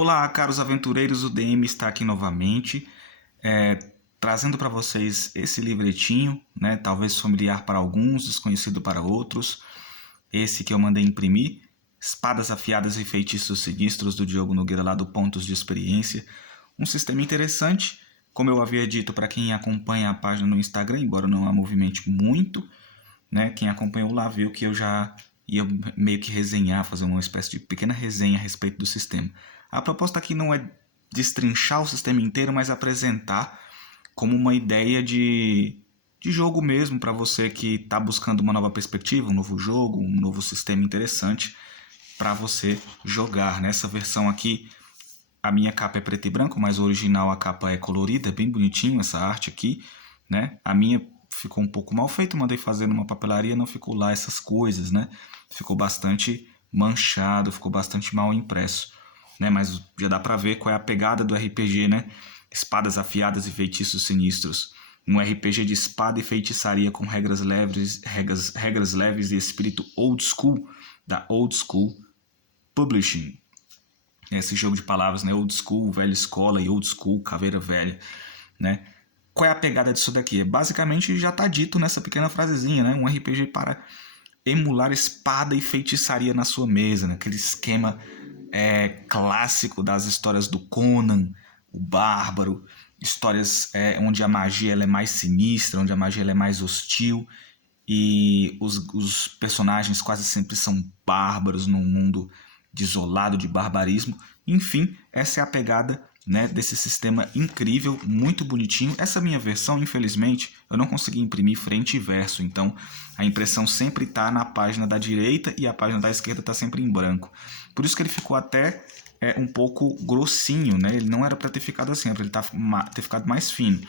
Olá, caros aventureiros, o DM está aqui novamente, trazendo para vocês esse livretinho, né, talvez familiar para alguns, desconhecido para outros, esse que eu mandei imprimir, Espadas Afiadas e Feitiços Sinistros, do Diogo Nogueira, lá do Pontos de Experiência. Um sistema interessante, como eu havia dito para quem acompanha a página no Instagram, embora não a movimente muito, né, quem acompanhou lá viu que eu já ia meio que resenhar, fazer uma espécie de pequena resenha a respeito do sistema. A proposta aqui não é destrinchar o sistema inteiro, mas apresentar como uma ideia de jogo mesmo, para você que está buscando uma nova perspectiva, um novo jogo, um novo sistema interessante para você jogar. Nessa versão aqui, a minha capa é preto e branco, mas o original a capa é colorida, é bem bonitinho essa arte aqui, né? A minha ficou um pouco mal feita, mandei fazer numa papelaria, não ficou lá essas coisas, né? Ficou bastante manchado, ficou bastante mal impresso, né? Mas já dá pra ver qual é a pegada do RPG, né? Espadas afiadas e feitiços sinistros. Um RPG de espada e feitiçaria com regras leves e espírito old school, da Old School Publishing. Esse jogo de palavras, né? Old school, velha escola, e old school, caveira velha, né? Qual é a pegada disso daqui? Basicamente já está dito nessa pequena frasezinha, né? Um RPG para emular espada e feitiçaria na sua mesa, né? Aquele esquema clássico das histórias do Conan, o Bárbaro, histórias onde a magia ela é mais sinistra, onde a magia ela é mais hostil, e os personagens quase sempre são bárbaros num mundo desolado de barbarismo. Enfim, essa é a pegada, né, desse sistema incrível, muito bonitinho. Essa minha versão, infelizmente, eu não consegui imprimir frente e verso, então a impressão sempre está na página da direita e a página da esquerda está sempre em branco. Por isso que ele ficou até um pouco grossinho, né? Ele não era para ter ficado assim, era para ele ter ficado mais fino.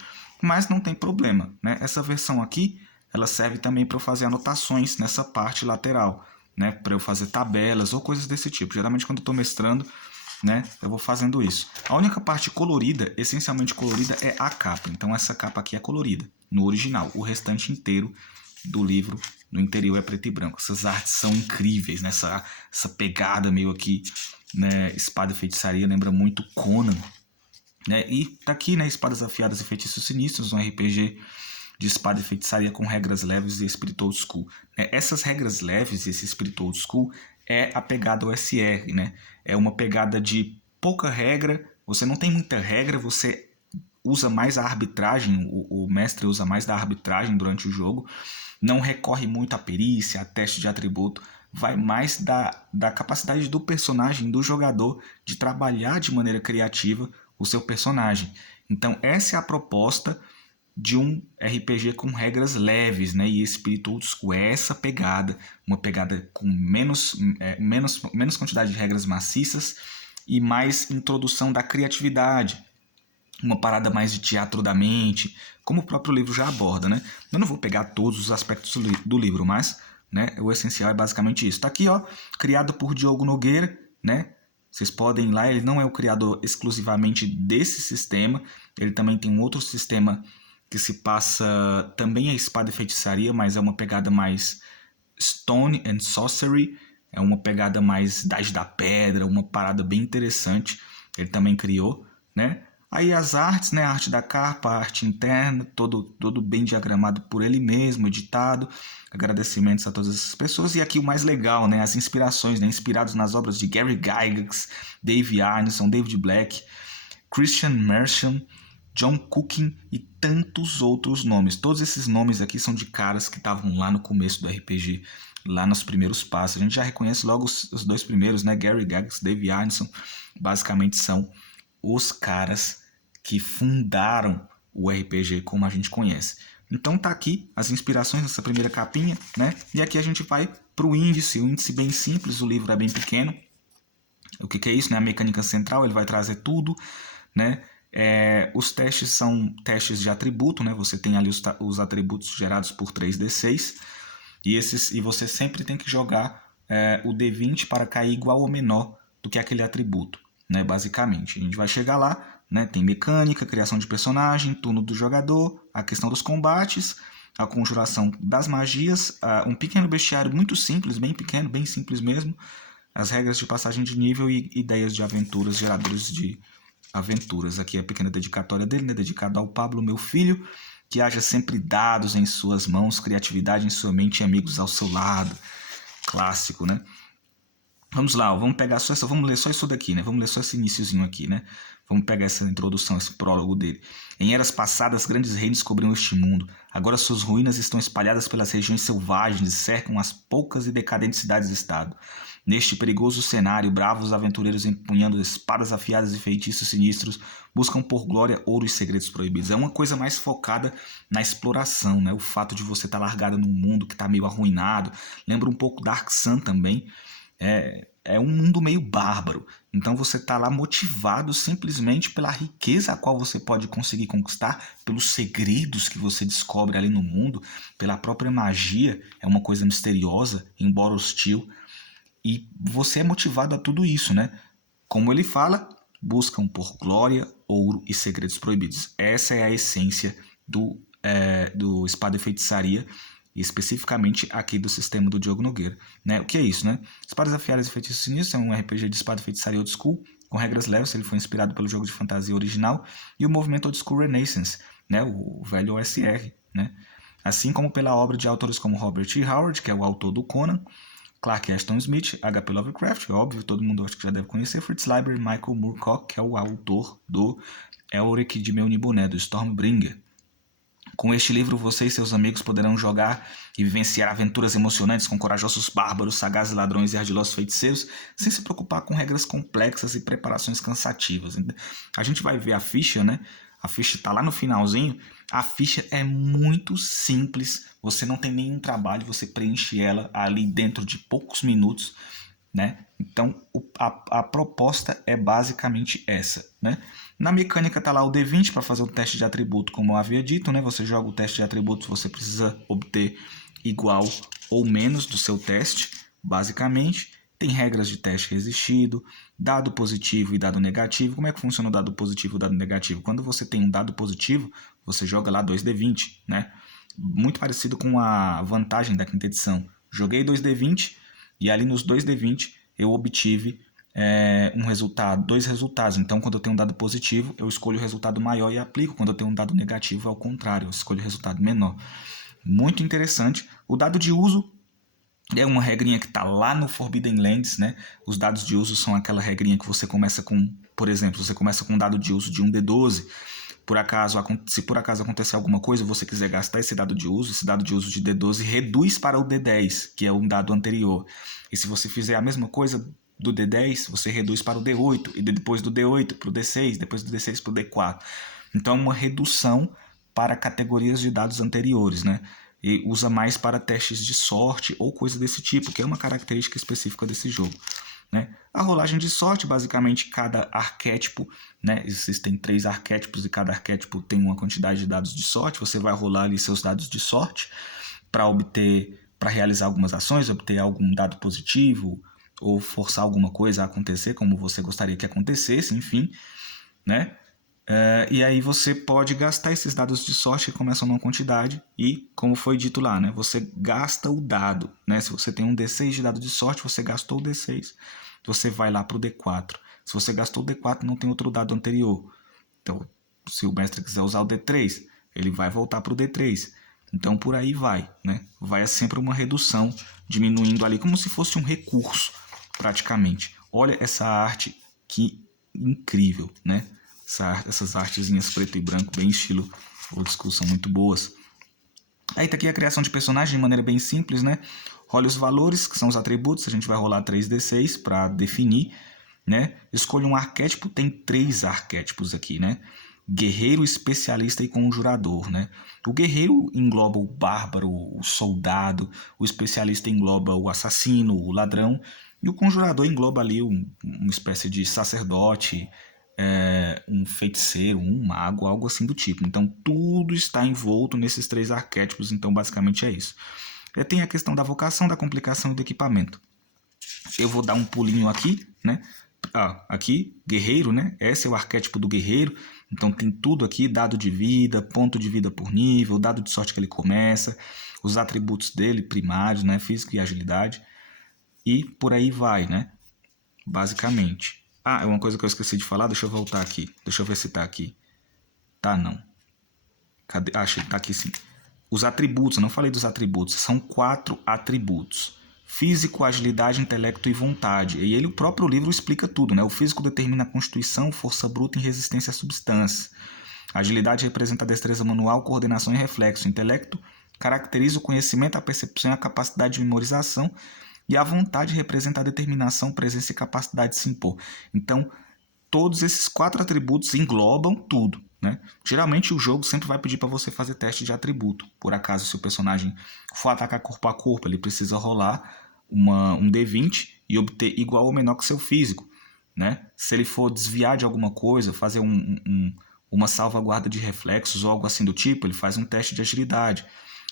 Mas não tem problema, né? Essa versão aqui, ela serve também para eu fazer anotações nessa parte lateral, né? Para eu fazer tabelas ou coisas desse tipo. Geralmente quando eu estou mestrando, né, eu vou fazendo isso. A única parte colorida, essencialmente colorida, é a capa. Então essa capa aqui é colorida, no original. O restante inteiro do livro, no interior, é preto e branco. Essas artes são incríveis, né? Essa pegada meio aqui, né, espada e feitiçaria, lembra muito Conan, né? E tá aqui, né, Espadas Afiadas e Feitiços Sinistros, um RPG de espada e feitiçaria com regras leves e espírito old school. Essas regras leves e esse espírito old school é a pegada OSR, né? É uma pegada de pouca regra, você não tem muita regra, você usa mais a arbitragem, o mestre usa mais da arbitragem durante o jogo, não recorre muito à perícia, a teste de atributo, vai mais da capacidade do personagem, do jogador, de trabalhar de maneira criativa o seu personagem. Então essa é a proposta de um RPG com regras leves, né, e espírito old school. É essa pegada, uma pegada com menos quantidade de regras maciças e mais introdução da criatividade, uma parada mais de teatro da mente, como o próprio livro já aborda, né? Eu não vou pegar todos os aspectos do livro, mas, né, o essencial é basicamente isso. Tá aqui, ó, criado por Diogo Nogueira, né? Vocês podem ir lá, ele não é o criador exclusivamente desse sistema, ele também tem um outro sistema que se passa também a espada e feitiçaria, mas é uma pegada mais Stone and Sorcery, é uma pegada mais Idade da Pedra, uma parada bem interessante, ele também criou, né? Aí as artes, né? A arte da capa, a arte interna, todo bem diagramado por ele mesmo, editado. Agradecimentos a todas essas pessoas. E aqui o mais legal, né? As inspirações, né? Inspirados nas obras de Gary Gygax, Dave Arneson, David Black, Christian Merchant, John Cooking e tantos outros nomes. Todos esses nomes aqui são de caras que estavam lá no começo do RPG, lá nos primeiros passos. A gente já reconhece logo os dois primeiros, né? Gary Gygax, Dave Arneson, basicamente são os caras que fundaram o RPG como a gente conhece. Então tá aqui as inspirações nessa primeira capinha, né? E aqui a gente vai pro índice, o índice bem simples, o livro é bem pequeno. O que é isso, né? A mecânica central, ele vai trazer tudo, né? Os testes são testes de atributo, né? Você tem ali os atributos gerados por 3d6 e você sempre tem que jogar o d20 para cair igual ou menor do que aquele atributo, né? Basicamente, a gente vai chegar lá, né? Tem mecânica, criação de personagem, turno do jogador, a questão dos combates, a conjuração das magias, um pequeno bestiário muito simples, bem pequeno, bem simples mesmo, as regras de passagem de nível e ideias de aventuras, geradores de aventuras. Aqui é a pequena dedicatória dele, né? Dedicado ao Pablo, meu filho, que haja sempre dados em suas mãos, criatividade em sua mente e amigos ao seu lado. Clássico, né? Vamos lá, vamos pegar só essa, vamos ler só isso daqui, né? Vamos ler só esse iniciozinho aqui, né? Vamos pegar essa introdução, esse prólogo dele. Em eras passadas, grandes reinos cobriam este mundo. Agora suas ruínas estão espalhadas pelas regiões selvagens e cercam as poucas e decadentes cidades-estado. Neste perigoso cenário, bravos aventureiros empunhando espadas afiadas e feitiços sinistros buscam por glória, ouro e segredos proibidos. É uma coisa mais focada na exploração, né? O fato de você estar largado num mundo que está meio arruinado. Lembra um pouco Dark Sun também. É um mundo meio bárbaro. Então você está lá motivado simplesmente pela riqueza a qual você pode conseguir conquistar, pelos segredos que você descobre ali no mundo, pela própria magia. É uma coisa misteriosa, embora hostil. E você é motivado a tudo isso, né? Como ele fala, buscam por glória, ouro e segredos proibidos. Essa é a essência do Espada e Feitiçaria, especificamente aqui do sistema do Diogo Nogueira, né? O que é isso, né? Espadas Afiadas e Feitiços Sinistros é um RPG de espada e feitiçaria old school, com regras leves. Ele foi inspirado pelo jogo de fantasia original e o movimento old school Renaissance, né? O velho OSR, né? Assim como pela obra de autores como Robert E. Howard, que é o autor do Conan, Clark Ashton Smith, H.P. Lovecraft, óbvio, todo mundo acho que já deve conhecer, Fritz Leiber e Michael Moorcock, que é o autor do Elric de Melniboné, do Stormbringer. Com este livro, você e seus amigos poderão jogar e vivenciar aventuras emocionantes com corajosos bárbaros, sagazes ladrões e ardilosos feiticeiros, sem se preocupar com regras complexas e preparações cansativas. A gente vai ver a ficha, né? A ficha está lá no finalzinho. A ficha é muito simples, você não tem nenhum trabalho, você preenche ela ali dentro de poucos minutos, né? Então a proposta é basicamente essa, né? Na mecânica está lá o D20 para fazer o teste de atributo, como eu havia dito, né? Você joga o teste de atributos, você precisa obter igual ou menos do seu teste, basicamente. Tem regras de teste resistido, dado positivo e dado negativo. Como é que funciona o dado positivo e o dado negativo? Quando você tem um dado positivo, você joga lá 2D20, né? Muito parecido com a vantagem da quinta edição. Joguei 2D20 e ali nos 2D20 eu obtive dois resultados. Então, quando eu tenho um dado positivo, eu escolho o resultado maior e aplico. Quando eu tenho um dado negativo, é o contrário, eu escolho o resultado menor. Muito interessante. O dado de uso é uma regrinha que está lá no Forbidden Lands, né? Os dados de uso são aquela regrinha que você começa com, por exemplo, você começa com um dado de uso de 1D12. Se por acaso acontecer alguma coisa, você quiser gastar esse dado de uso de D12 reduz para o D10, que é um dado anterior. E se você fizer a mesma coisa do D10, você reduz para o D8, e depois do D8 para o D6, depois do D6 para o D4. Então é uma redução para categorias de dados anteriores, né? E usa mais para testes de sorte ou coisa desse tipo, que é uma característica específica desse jogo, né? A rolagem de sorte, basicamente cada arquétipo, né? Existem 3 arquétipos e cada arquétipo tem uma quantidade de dados de sorte. Você vai rolar ali seus dados de sorte para realizar algumas ações, obter algum dado positivo ou forçar alguma coisa a acontecer como você gostaria que acontecesse, enfim, né? E aí você pode gastar esses dados de sorte que começam numa quantidade e, como foi dito lá, né, você gasta o dado, né? Se você tem um D6 de dado de sorte, você gastou o D6, você vai lá para o D4. Se você gastou o D4, não tem outro dado anterior. Então, se o mestre quiser usar o D3, ele vai voltar para o D3. Então, por aí vai, né? Vai sempre uma redução, diminuindo ali como se fosse um recurso, praticamente. Olha essa arte, que incrível, né? Essas artezinhas preto e branco, bem estilo old school, são muito boas. Aí tá aqui a criação de personagem de maneira bem simples, né? Role os valores, que são os atributos, a gente vai rolar 3d6 para definir, né? Escolha um arquétipo, tem 3 arquétipos aqui, né? Guerreiro, especialista e conjurador, né? O guerreiro engloba o bárbaro, o soldado, o especialista engloba o assassino, o ladrão, e o conjurador engloba ali uma espécie de sacerdote, um feiticeiro, um mago, algo assim do tipo. Então tudo está envolto nesses 3 arquétipos, então basicamente é isso. Tem a questão da vocação, da complicação e do equipamento. Eu vou dar um pulinho aqui, né? Aqui, guerreiro, né? Esse é o arquétipo do guerreiro. Então tem tudo aqui, dado de vida, ponto de vida por nível, dado de sorte que ele começa, os atributos dele primários, né? Físico e agilidade. E por aí vai, né? basicamente. Ah, é uma coisa que eu esqueci de falar, deixa eu voltar aqui. Deixa eu ver se tá aqui. Tá, não. Cadê? Ah, achei, tá aqui sim. Os atributos, eu não falei dos atributos, são 4 atributos. Físico, agilidade, intelecto e vontade. E ele, o próprio livro explica tudo, né? O físico determina a constituição, força bruta e resistência a substâncias. A agilidade representa a destreza manual, coordenação e reflexo. O intelecto caracteriza o conhecimento, a percepção e a capacidade de memorização. E a vontade representa a determinação, presença e capacidade de se impor. Então, todos esses 4 atributos englobam tudo, né? Geralmente o jogo sempre vai pedir para você fazer teste de atributo. Por acaso, se o personagem for atacar corpo a corpo, ele precisa rolar um D20 e obter igual ou menor que seu físico, né? Se ele for desviar de alguma coisa, fazer uma salvaguarda de reflexos ou algo assim do tipo, ele faz um teste de agilidade.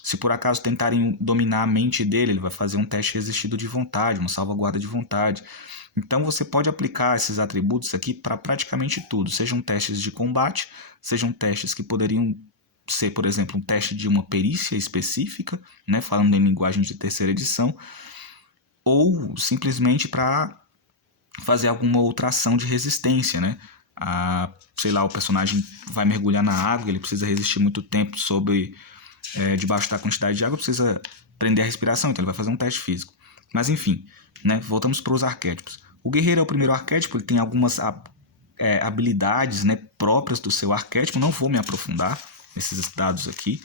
Se por acaso tentarem dominar a mente dele, ele vai fazer um teste resistido de vontade, uma salvaguarda de vontade. Então você pode aplicar esses atributos aqui para praticamente tudo, sejam testes de combate, sejam testes que poderiam ser, por exemplo, um teste de uma perícia específica, né, falando em linguagem de terceira edição, ou simplesmente para fazer alguma outra ação de resistência, né? Sei lá, o personagem vai mergulhar na água, ele precisa resistir muito tempo debaixo da quantidade de água, precisa prender a respiração, então ele vai fazer um teste físico. Mas enfim, né, voltamos para os arquétipos. O guerreiro é o primeiro arquétipo, ele tem algumas habilidades, né, próprias do seu arquétipo, não vou me aprofundar nesses dados aqui.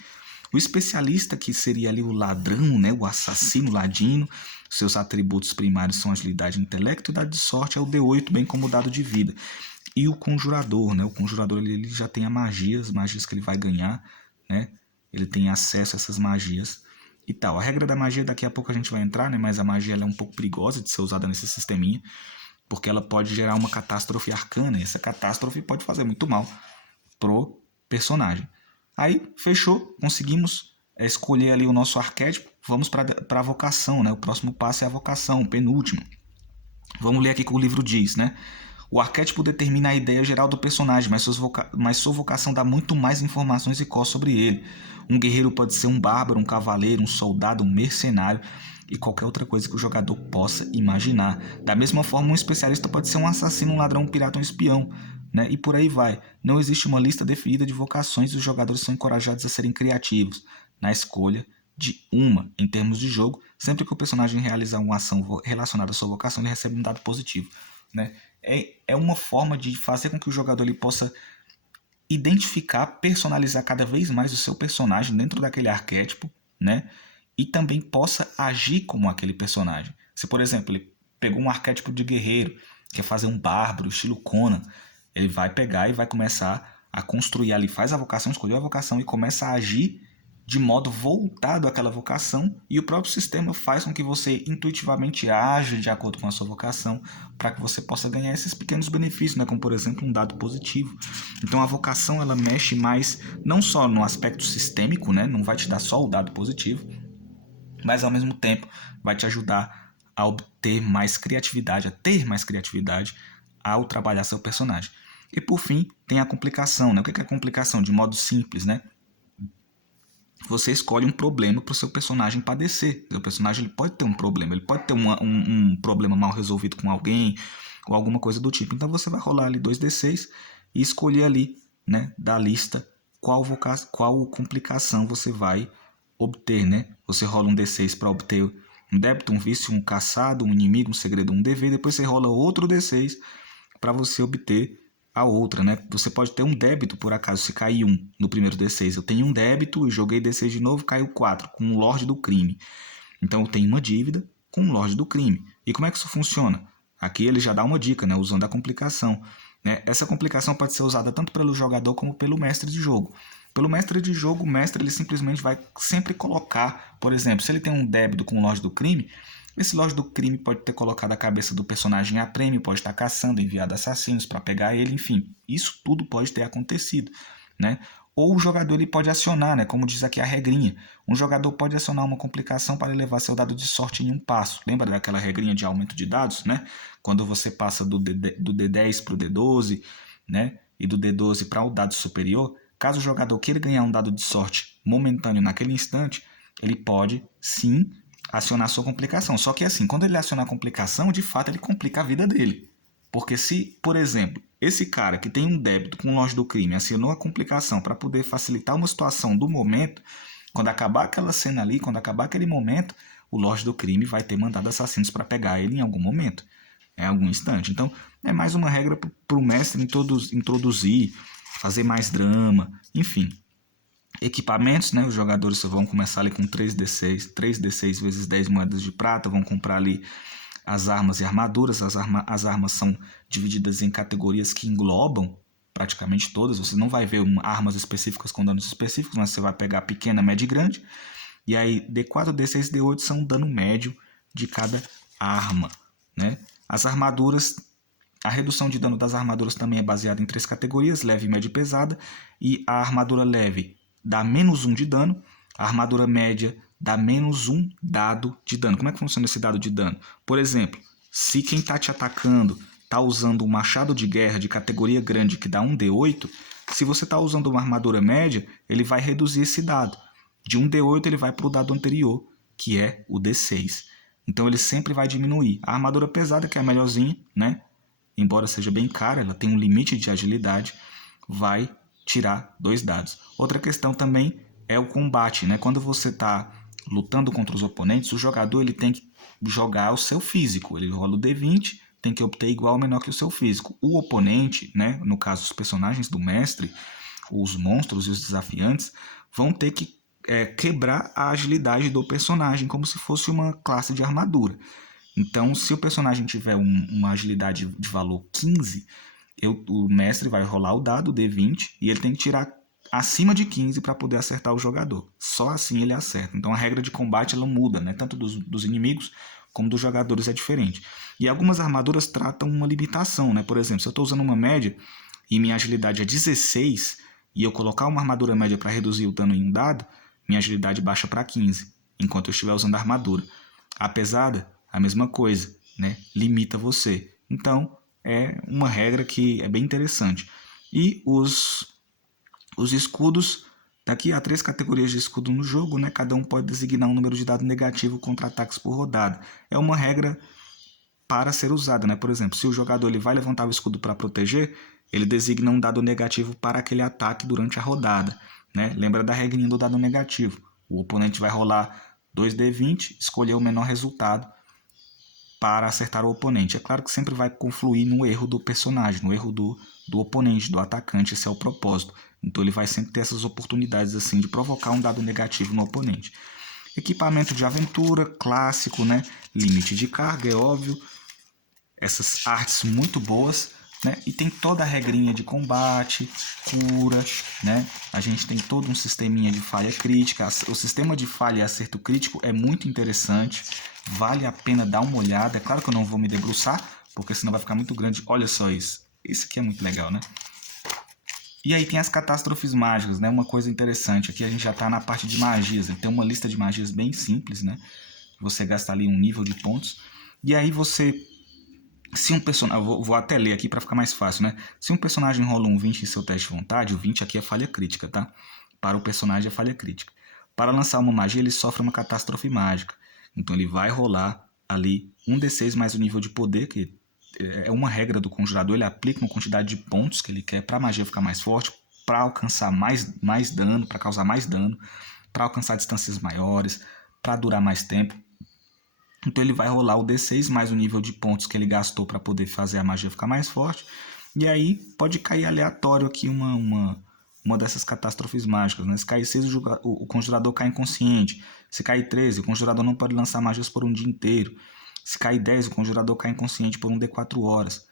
O especialista, que seria ali o ladrão, né, o assassino ladino, seus atributos primários são agilidade e intelecto, e o dado de sorte é o D8, bem como o dado de vida. E o conjurador, né, o conjurador ele já tem as magias que ele vai ganhar, né, ele tem acesso a essas magias e tal. A regra da magia daqui a pouco a gente vai entrar, né, mas a magia ela é um pouco perigosa de ser usada nesse sisteminha, porque ela pode gerar uma catástrofe arcana, e essa catástrofe pode fazer muito mal pro personagem. Aí, fechou, conseguimos escolher ali o nosso arquétipo, vamos para a vocação, né? O próximo passo é a vocação, o penúltimo. Vamos ler aqui o que o livro diz, né? O arquétipo determina a ideia geral do personagem, mas sua vocação dá muito mais informações e cor sobre ele. Um guerreiro pode ser um bárbaro, um cavaleiro, um soldado, um mercenário e qualquer outra coisa que o jogador possa imaginar. Da mesma forma, um especialista pode ser um assassino, um ladrão, um pirata, um espião, né? E por aí vai. Não existe uma lista definida de vocações e os jogadores são encorajados a serem criativos na escolha de uma. Em termos de jogo, sempre que o personagem realizar uma ação relacionada à sua vocação, ele recebe um dado positivo, né? É uma forma de fazer com que o jogador ele possa identificar, personalizar cada vez mais o seu personagem dentro daquele arquétipo, né? E também possa agir como aquele personagem. Se, por exemplo, ele pegou um arquétipo de guerreiro, quer fazer um bárbaro, estilo Conan, ele vai pegar e vai começar a construir ali, faz a vocação, escolheu a vocação e começa a agir de modo voltado àquela vocação, e o próprio sistema faz com que você intuitivamente aja de acordo com a sua vocação, para que você possa ganhar esses pequenos benefícios, né? Como por exemplo um dado positivo. Então a vocação ela mexe mais não só no aspecto sistêmico, né? Não vai te dar só o dado positivo, mas ao mesmo tempo vai te ajudar a obter mais criatividade, a ter mais criatividade ao trabalhar seu personagem. E por fim, tem a complicação, né? O que é a complicação? De modo simples, né? Você escolhe um problema para o seu personagem padecer. O personagem ele pode ter um problema, ele pode ter um problema mal resolvido com alguém ou alguma coisa do tipo. Então você vai rolar ali 2d6 e escolher ali, né, da lista qual complicação você vai obter, né? Você rola um d6 para obter um débito, um vício, um caçado, um inimigo, um segredo, um dever. Depois você rola outro d6 para você obter a outra, né? Você pode ter um débito, por acaso, se cair um no primeiro D6. Eu tenho um débito, joguei D6 de novo, caiu 4, com o Lorde do Crime. Então eu tenho uma dívida com o Lorde do Crime. E como é que isso funciona? Aqui ele já dá uma dica, né? Usando a complicação, né? Essa complicação pode ser usada tanto pelo jogador como pelo mestre de jogo. Pelo mestre de jogo, o mestre ele simplesmente vai sempre colocar, por exemplo, se ele tem um débito com o Lorde do Crime, esse Lorde do Crime pode ter colocado a cabeça do personagem a prêmio, pode estar caçando, enviado assassinos para pegar ele, enfim, isso tudo pode ter acontecido, né? Ou o jogador ele pode acionar, né? Como diz aqui a regrinha, um jogador pode acionar uma complicação para elevar seu dado de sorte em um passo. Lembra daquela regrinha de aumento de dados, né? Quando você passa do D10 para o D12, né? E do D12 para o dado superior, caso o jogador queira ganhar um dado de sorte momentâneo naquele instante, ele pode sim acionar sua complicação. Só que assim, quando ele acionar a complicação, de fato ele complica a vida dele. Porque se, por exemplo, esse cara que tem um débito com o loja do crime acionou a complicação para poder facilitar uma situação do momento, quando acabar aquela cena ali, quando acabar aquele momento, o loja do crime vai ter mandado assassinos para pegar ele em algum momento, em algum instante. Então, é mais uma regra para o mestre introduzir, fazer mais drama, enfim. Equipamentos, né? Os jogadores vão começar ali com 3d6 vezes 10 moedas de prata, vão comprar ali as armas e armaduras. As armas são divididas em categorias que englobam praticamente todas. Você não vai ver armas específicas com danos específicos, mas você vai pegar pequena, média e grande. E aí D4, D6 e D8 são o dano médio de cada arma, né? As armaduras, a redução de dano das armaduras também é baseada em 3 categorias, leve, média e pesada. E a armadura leve dá menos 1 de dano, a armadura média dá menos 1 dado de dano. Como é que funciona esse dado de dano? Por exemplo, se quem está te atacando está usando um machado de guerra de categoria grande que dá 1d8, se você está usando uma armadura média, ele vai reduzir esse dado. De 1d8 ele vai para o dado anterior, que é o d6. Então ele sempre vai diminuir. A armadura pesada, que é a melhorzinha, né? Embora seja bem cara, ela tem um limite de agilidade, vai tirar 2 dados. Outra questão também é o combate, né? Quando você está lutando contra os oponentes, o jogador ele tem que jogar o seu físico. Ele rola o D20, tem que obter igual ou menor que o seu físico. O oponente, né? No caso os personagens do mestre, os monstros e os desafiantes, vão ter que quebrar a agilidade do personagem, como se fosse uma classe de armadura. Então, se o personagem tiver uma agilidade de valor 15, o mestre vai rolar o dado D20 e ele tem que tirar acima de 15 para poder acertar o jogador. Só assim ele acerta. Então a regra de combate ela muda, né? Tanto dos inimigos como dos jogadores é diferente. E algumas armaduras tratam uma limitação, né? Por exemplo, se eu estou usando uma média e minha agilidade é 16 e eu colocar uma armadura média para reduzir o dano em um dado, minha agilidade baixa para 15, enquanto eu estiver usando a armadura. A pesada, a mesma coisa, né? Limita você. Então, é uma regra que é bem interessante. E os escudos, daqui há 3 categorias de escudo no jogo, né? Cada um pode designar um número de dado negativo contra ataques por rodada. É uma regra para ser usada, né? Por exemplo, se o jogador ele vai levantar o escudo para proteger, ele designa um dado negativo para aquele ataque durante a rodada, né? Lembra da regrinha do dado negativo. O oponente vai rolar 2d20, escolher o menor resultado para acertar o oponente. É claro que sempre vai confluir no erro do personagem, no erro do oponente, do atacante. Esse é o propósito. Então ele vai sempre ter essas oportunidades assim de provocar um dado negativo no oponente. Equipamento de aventura, clássico, né? Limite de carga, é óbvio. Essas artes muito boas, né? E tem toda a regrinha de combate, cura, né? A gente tem todo um sisteminha de falha crítica. O sistema de falha e acerto crítico é muito interessante. Vale a pena dar uma olhada. É claro que eu não vou me debruçar, porque senão vai ficar muito grande. Olha só isso. Isso aqui é muito legal, né? E aí tem as catástrofes mágicas, né? Uma coisa interessante. Aqui a gente já está na parte de magias. Tem uma lista de magias bem simples, né? Você gasta ali um nível de pontos. E aí você... Se um personagem... Vou até ler aqui para ficar mais fácil, né? Se um personagem rola um 20 em seu teste de vontade, o 20 aqui é falha crítica, tá? Para o personagem é falha crítica. Para lançar uma magia, ele sofre uma catástrofe mágica. Então ele vai rolar ali um D6 mais o nível de poder, que é uma regra do conjurador, ele aplica uma quantidade de pontos que ele quer para a magia ficar mais forte, para alcançar mais dano, para causar mais dano, para alcançar distâncias maiores, para durar mais tempo. Então ele vai rolar o D6 mais o nível de pontos que ele gastou para poder fazer a magia ficar mais forte. E aí pode cair aleatório aqui uma dessas catástrofes mágicas, né? Se cair 6, o conjurador cai inconsciente. Se cair 13, o conjurador não pode lançar magias por um dia inteiro. Se cair 10, o conjurador cai inconsciente por um D4 horas.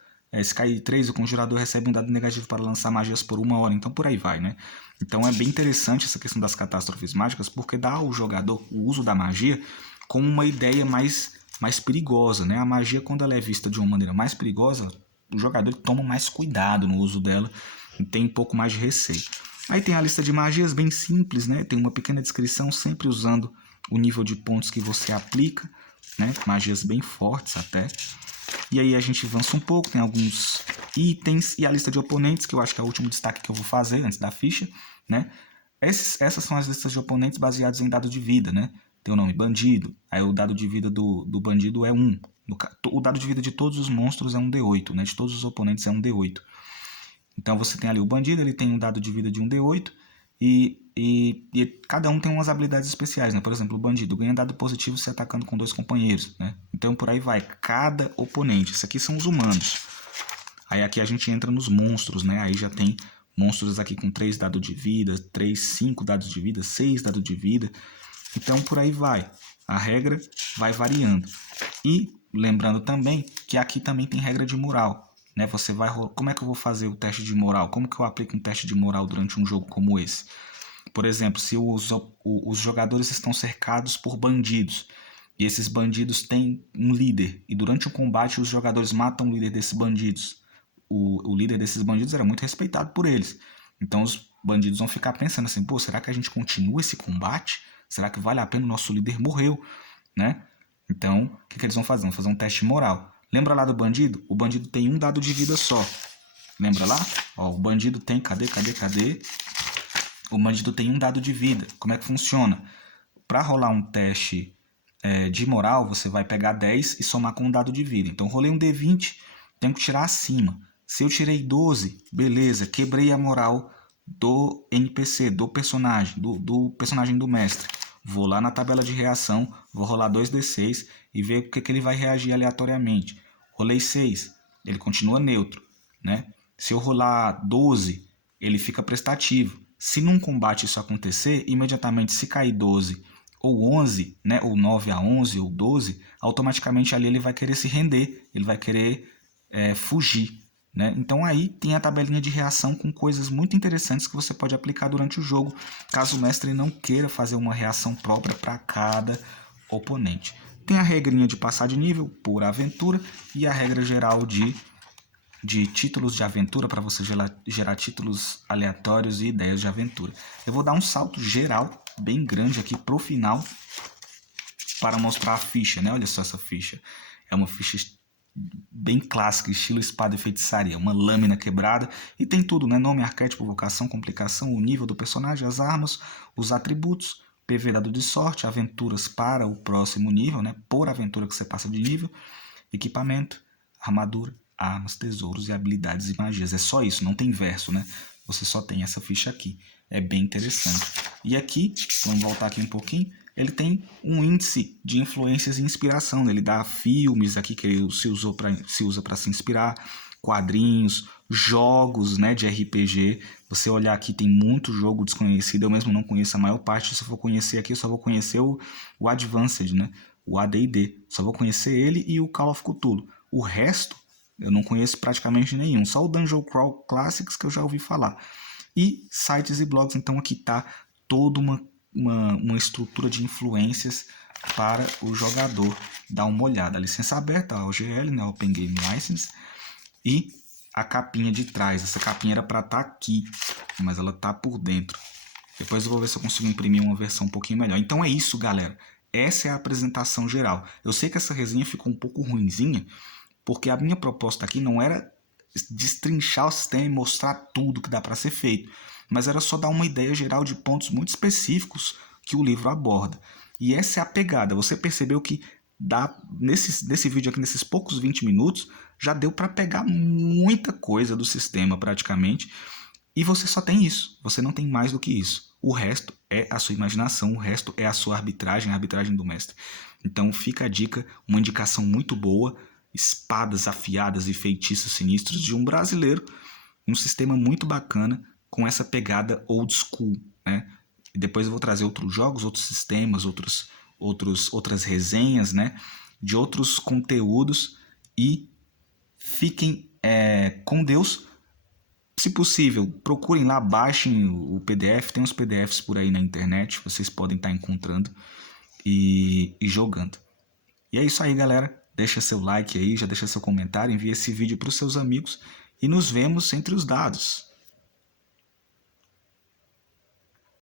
Se cair 3, o conjurador recebe um dado negativo para lançar magias por 1 hora. Então por aí vai, né? Então é bem interessante essa questão das catástrofes mágicas, porque dá ao jogador o uso da magia com uma ideia mais perigosa, né? A magia, quando ela é vista de uma maneira mais perigosa, o jogador toma mais cuidado no uso dela e tem um pouco mais de receio. Aí tem a lista de magias bem simples, né? Tem uma pequena descrição, sempre usando o nível de pontos que você aplica, né? Magias bem fortes até. E aí a gente avança um pouco, tem alguns itens e a lista de oponentes, que eu acho que é o último destaque que eu vou fazer antes da ficha, né? Essas são as listas de oponentes baseadas em dado de vida, né? tem o nome bandido, aí o dado de vida do bandido é 1. O dado de vida de todos os monstros é um D8, né? De todos os oponentes é um D8. Então você tem ali o bandido, ele tem um dado de vida de um D8 e cada um tem umas habilidades especiais, né? Por exemplo, o bandido ganha dado positivo se atacando com 2 companheiros, né? Então por aí vai, cada oponente. Isso aqui são os humanos. Aí aqui a gente entra nos monstros, né? Aí já tem monstros aqui com 3 dados de vida, 5 dados de vida, 6 dados de vida. Então por aí vai. A regra vai variando. E lembrando também que aqui também tem regra de moral. Né? Você vai, como é que eu vou fazer o teste de moral? Como que eu aplico um teste de moral durante um jogo como esse? Por exemplo, se os jogadores estão cercados por bandidos e esses bandidos têm um líder e durante o combate os jogadores matam o líder desses bandidos. O líder desses bandidos era muito respeitado por eles. Então os bandidos vão ficar pensando assim, pô, será que a gente continua esse combate? Será que vale a pena? O nosso líder morreu, né? Então, o que eles vão fazer? Vão fazer um teste moral. Lembra lá do bandido? O bandido tem um dado de vida só. Lembra lá? Ó, o bandido tem... Cadê? O bandido tem um dado de vida. Como é que funciona? Para rolar um teste de moral, você vai pegar 10 e somar com um dado de vida. Então, rolei um D20, tenho que tirar acima. Se eu tirei 12, beleza, quebrei a moral do NPC, do personagem do mestre. Vou lá na tabela de reação, vou rolar 2d6 e ver o que ele vai reagir aleatoriamente. Rolei 6, ele continua neutro, né? Se eu rolar 12, ele fica prestativo. Se num combate isso acontecer, imediatamente se cair 12 ou 11, né, ou 9 a 11 ou 12, automaticamente ali ele vai querer se render, ele vai querer fugir. Né? Então aí tem a tabelinha de reação com coisas muito interessantes que você pode aplicar durante o jogo, caso o mestre não queira fazer uma reação própria para cada oponente. Tem a regrinha de passar de nível por aventura e a regra geral de títulos de aventura para você gerar títulos aleatórios e ideias de aventura. Eu vou dar um salto geral bem grande aqui pro final para mostrar a ficha, né? Olha só essa ficha. É uma ficha bem clássica, estilo espada e feitiçaria, uma lâmina quebrada e tem tudo, né? Nome, arquétipo, vocação, complicação, o nível do personagem, as armas, os atributos, PV dado de sorte, aventuras para o próximo nível, né? Por aventura que você passa de nível, equipamento, armadura, armas, tesouros e habilidades e magias. É só isso, não tem verso, né? Você só tem essa ficha aqui. É bem interessante. E aqui, vamos voltar aqui um pouquinho, ele tem um índice de influências e inspiração. Ele dá filmes aqui que ele se usa para se inspirar, quadrinhos, jogos, né, de RPG. Você olhar aqui, tem muito jogo desconhecido. Eu mesmo não conheço a maior parte. Se eu for conhecer aqui, eu só vou conhecer o Advanced, né? O AD&D. Só vou conhecer ele e o Call of Cthulhu. O resto, eu não conheço praticamente nenhum. Só o Dungeon Crawl Classics que eu já ouvi falar. E sites e blogs. Então aqui está toda uma estrutura de influências para o jogador dar uma olhada. A licença aberta, a OGL, né, Open Game License, e a capinha de trás. Essa capinha era para estar aqui, mas ela está por dentro. Depois eu vou ver se eu consigo imprimir uma versão um pouquinho melhor. Então é isso, galera. Essa é a apresentação geral. Eu sei que essa resenha ficou um pouco ruinzinha, porque a minha proposta aqui não era destrinchar o sistema e mostrar tudo que dá para ser feito, mas era só dar uma ideia geral de pontos muito específicos que o livro aborda. E essa é a pegada. Você percebeu que nesse vídeo aqui, nesses poucos 20 minutos, já deu para pegar muita coisa do sistema praticamente, e você só tem isso, você não tem mais do que isso. O resto é a sua imaginação, o resto é a sua arbitragem, a arbitragem do mestre. Então fica a dica, uma indicação muito boa, espadas afiadas e feitiços sinistros de um brasileiro, um sistema muito bacana com essa pegada old school, né? E depois eu vou trazer outros jogos, outros sistemas, outras resenhas, né? De outros conteúdos, e fiquem com Deus. Se possível, procurem lá, baixem o PDF, tem uns PDFs por aí na internet, vocês podem estar encontrando e jogando. E é isso aí, galera. Deixa seu like aí, já deixa seu comentário, envia esse vídeo para os seus amigos e nos vemos entre os dados.